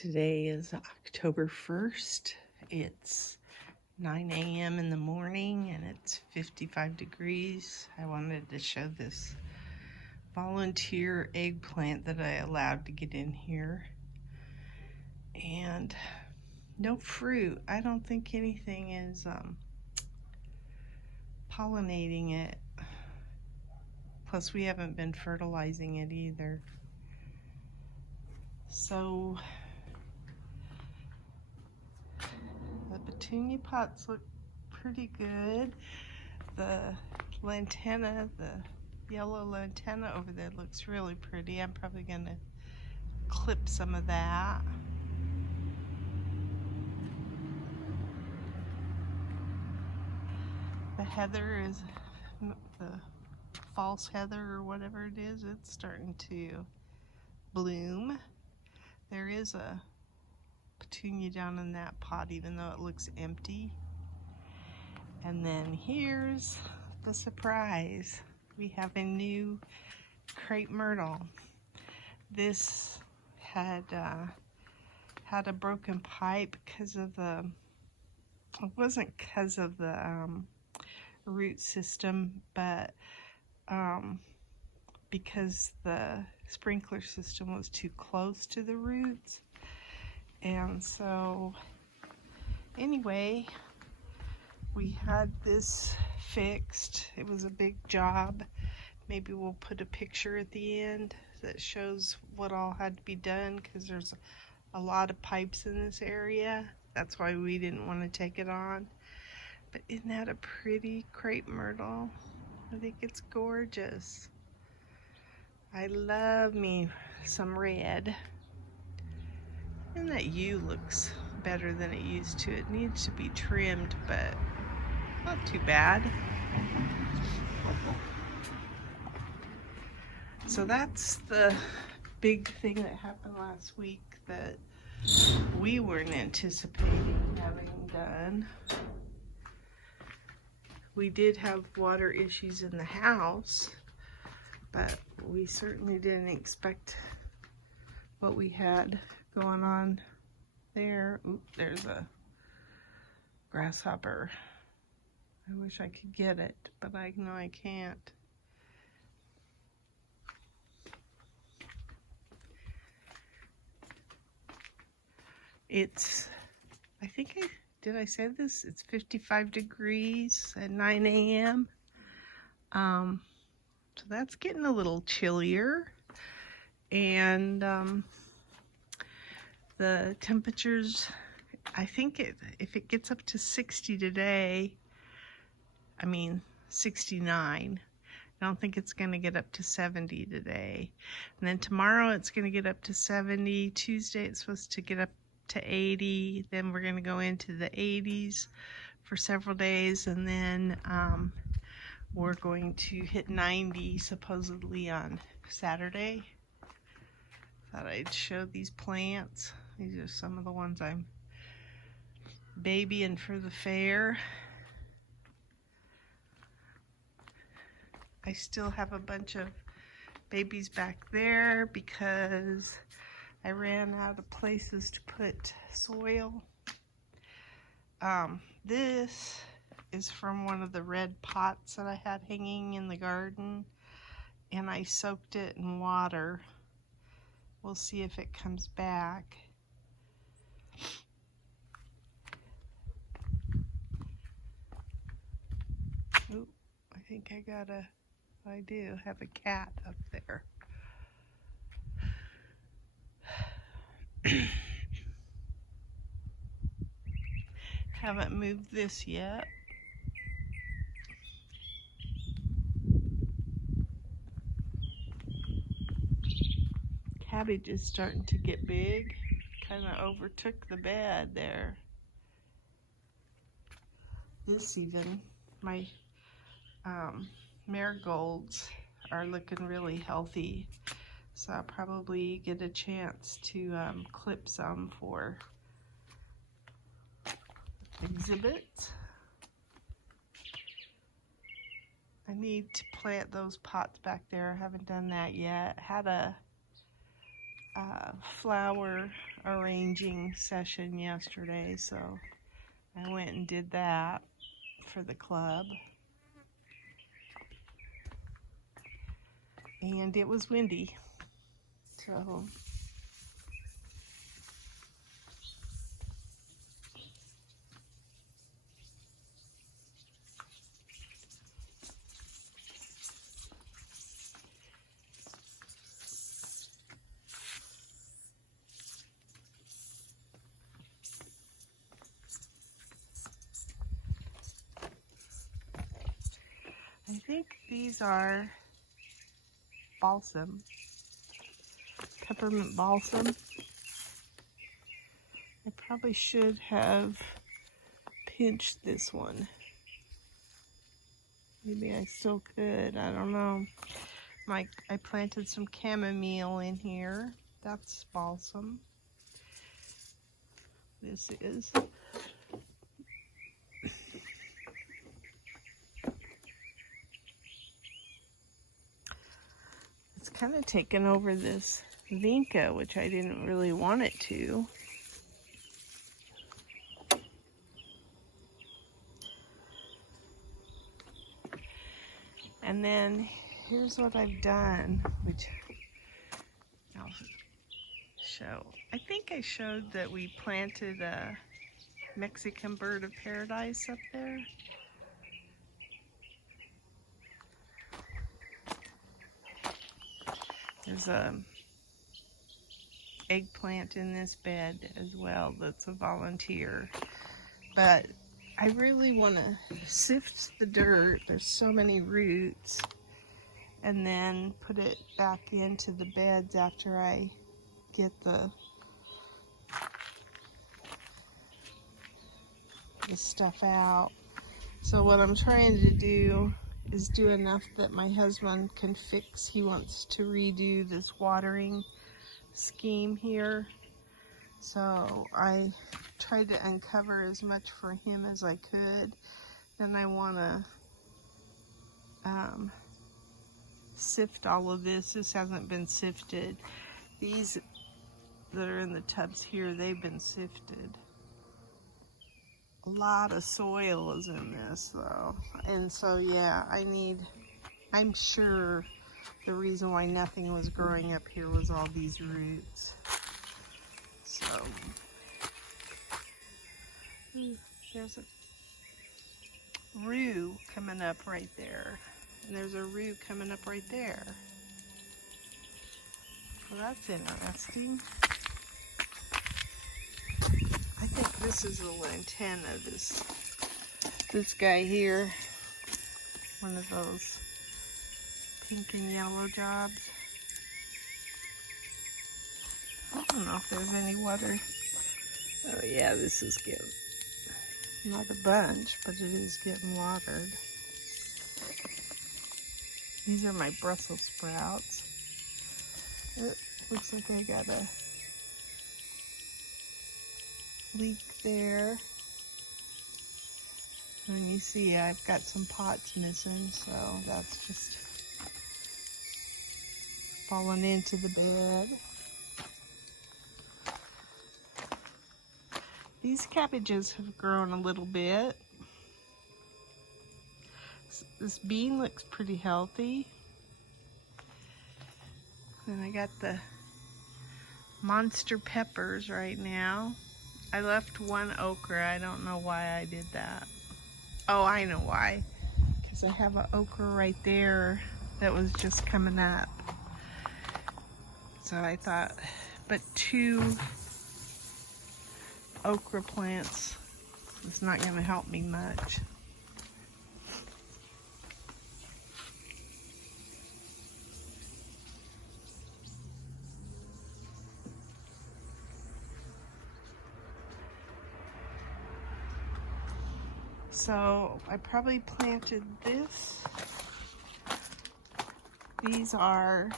Today is October 1st. It's 9 a.m. in the morning and it's 55 degrees. I wanted to show this volunteer eggplant that I allowed to get in here. And no fruit. I don't think anything is pollinating it. Plus we haven't been fertilizing it either. So the petunia pots look pretty good. The lantana, the yellow lantana over there looks really pretty. I'm probably gonna clip some of that. The heather is, the false heather or whatever it is, it's starting to bloom. There is a petunia down in that pot even though it looks empty. And then here's the surprise. We have a new crepe myrtle. This had a broken pipe because of the, it wasn't because of the root system, but because the sprinkler system was too close to the roots. And so anyway, we had this fixed. It was a big job. Maybe we'll put a picture at the end that shows what all had to be done, because there's a lot of pipes in this area. That's why we didn't want to take it on. But isn't that a pretty crepe myrtle? I think it's gorgeous. I love me some red. And that U looks better than it used to. It needs to be trimmed, but not too bad. So that's the big thing that happened last week that we weren't anticipating having done. We did have water issues in the house, but we certainly didn't expect what we had going on there. Oop, there's a grasshopper. I wish I could get it, but I know I can't. It's, I think did I say this? It's 55 degrees at 9 a.m. So that's getting a little chillier. And the temperatures, I think if it gets up to 60 today, I mean 69, I don't think it's going to get up to 70 today. And then tomorrow it's going to get up to 70. Tuesday it's supposed to get up to 80. Then we're going to go into the 80s for several days. And then we're going to hit 90 supposedly on Saturday. Thought I'd show these plants. These are some of the ones I'm babying for the fair. I still have a bunch of babies back there because I ran out of places to put soil. This is from one of the red pots that I had hanging in the garden, and I soaked it in water. We'll see if it comes back. Ooh, I think I do have a cat up there. Haven't moved this yet. Cabbage is starting to get big. Kind of overtook the bed there. This even, my marigolds are looking really healthy. So I'll probably get a chance to clip some for exhibit. I need to plant those pots back there. I haven't done that yet. Had a flower arranging session yesterday, so I went and did that for the club. And it was windy, so I think these are balsam, peppermint balsam. I probably should have pinched this one. Maybe I still could, I don't know. I planted some chamomile in here. That's balsam. This is. It's kind of taken over this vinca, which I didn't really want it to. And then here's what I've done, which I'll show. I think I showed that we planted a Mexican bird of paradise up there. There's a eggplant in this bed as well that's a volunteer. But I really want to sift the dirt. There's so many roots. And then put it back into the beds after I get the stuff out. So what I'm trying to do is do enough that my husband can fix. He wants to redo this watering scheme here. So I tried to uncover as much for him as I could. Then I want to sift all of this. This hasn't been sifted. These that are in the tubs here, they've been sifted. A lot of soil is in this though. And so yeah, I'm sure the reason why nothing was growing up here was all these roots. So there's a rue coming up right there. And there's a rue coming up right there. Well, that's interesting. I think this is a lantana, this guy here. One of those pink and yellow jobs. I don't know if there's any water. Oh yeah, this is getting, not a bunch, but it is getting watered. These are my Brussels sprouts. It looks like I got a leak there. And you see I've got some pots missing, so that's just fallen into the bed. These cabbages have grown a little bit. This bean looks pretty healthy. And I got the monster peppers right now. I left one okra. I don't know why I did that. Oh, I know why. Because I have an okra right there that was just coming up. So I thought, but 2 okra plants is not going to help me much. So I probably planted this. These are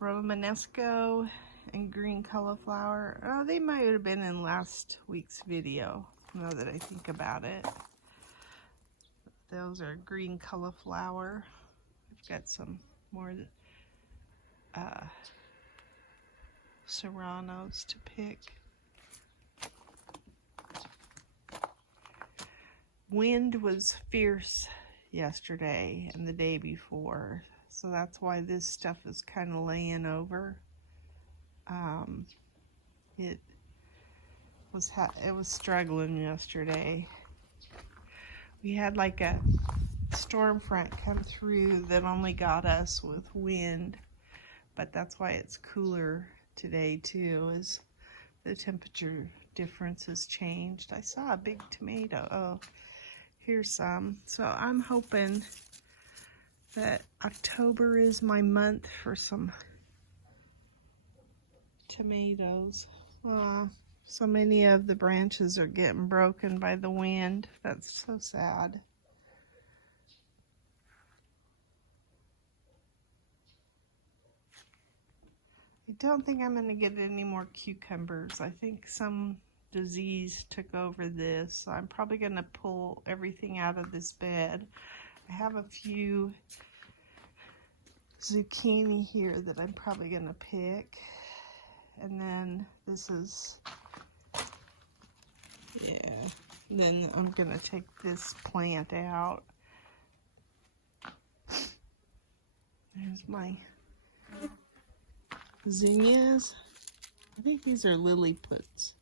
Romanesco and green cauliflower. Oh, they might have been in last week's video, now that I think about it. Those are green cauliflower. I've got some more serranos to pick. Wind was fierce yesterday and the day before, so that's why this stuff is kind of laying over. It was struggling yesterday. We had like a storm front come through that only got us with wind, but that's why it's cooler today too, as the temperature difference has changed. I saw a big tomato. Oh, here's some. So I'm hoping that October is my month for some tomatoes. So many of the branches are getting broken by the wind. That's so sad. I don't think I'm going to get any more cucumbers. I think some disease took over this, so I'm probably going to pull everything out of this bed. I have a few zucchini here that I'm probably going to pick. And then this is, yeah, then I'm going to take this plant out. There's my zinnias. I think these are lily puts.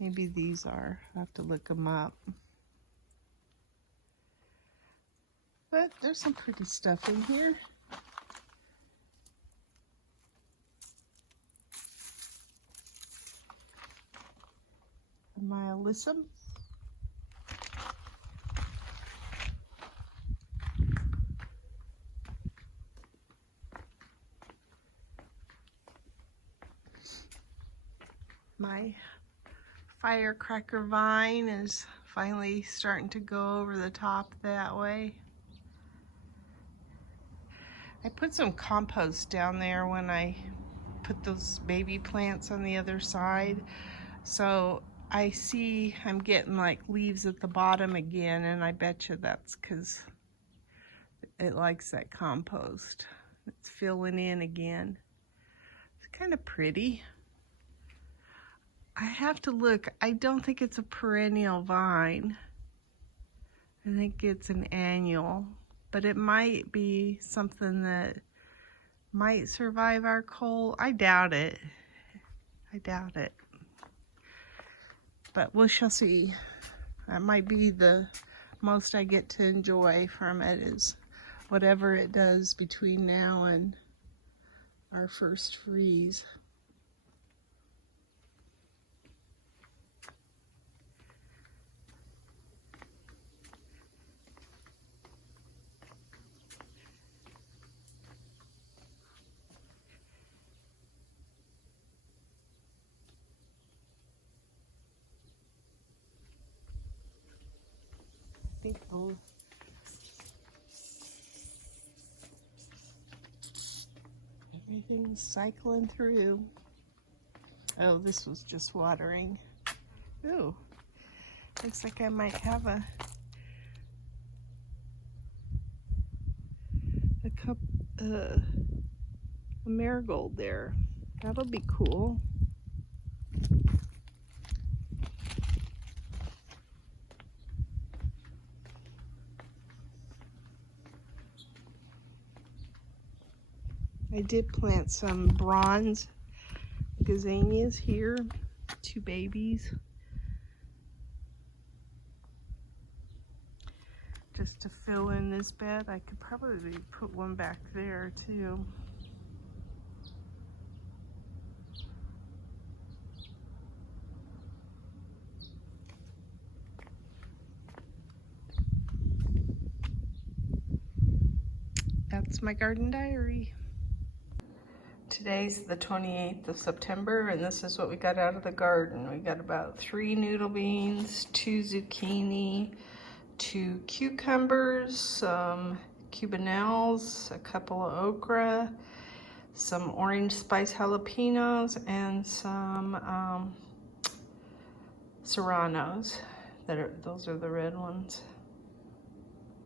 Maybe these are. I'll have to look them up. But there's some pretty stuff in here. My alyssum. My firecracker vine is finally starting to go over the top that way. I put some compost down there when I put those baby plants on the other side. So I see I'm getting like leaves at the bottom again, and I bet you that's because it likes that compost. It's filling in again. It's kind of pretty. I have to look. I don't think it's a perennial vine. I think it's an annual, but it might be something that might survive our cold. I doubt it. I doubt it. But we shall see. That might be the most I get to enjoy from it, is whatever it does between now and our first freeze. Everything's cycling through. Oh, this was just watering. Ooh, looks like I might have a marigold there. That'll be cool. I did plant some bronze gazanias here, 2 babies, just to fill in this bed. I could probably put one back there too. That's my garden diary. Today's the 28th of September, and this is what we got out of the garden. We got about 3 noodle beans, 2 zucchini, 2 cucumbers, some cubanelles, a couple of okra, some orange spice jalapenos, and some serranos. Those are the red ones.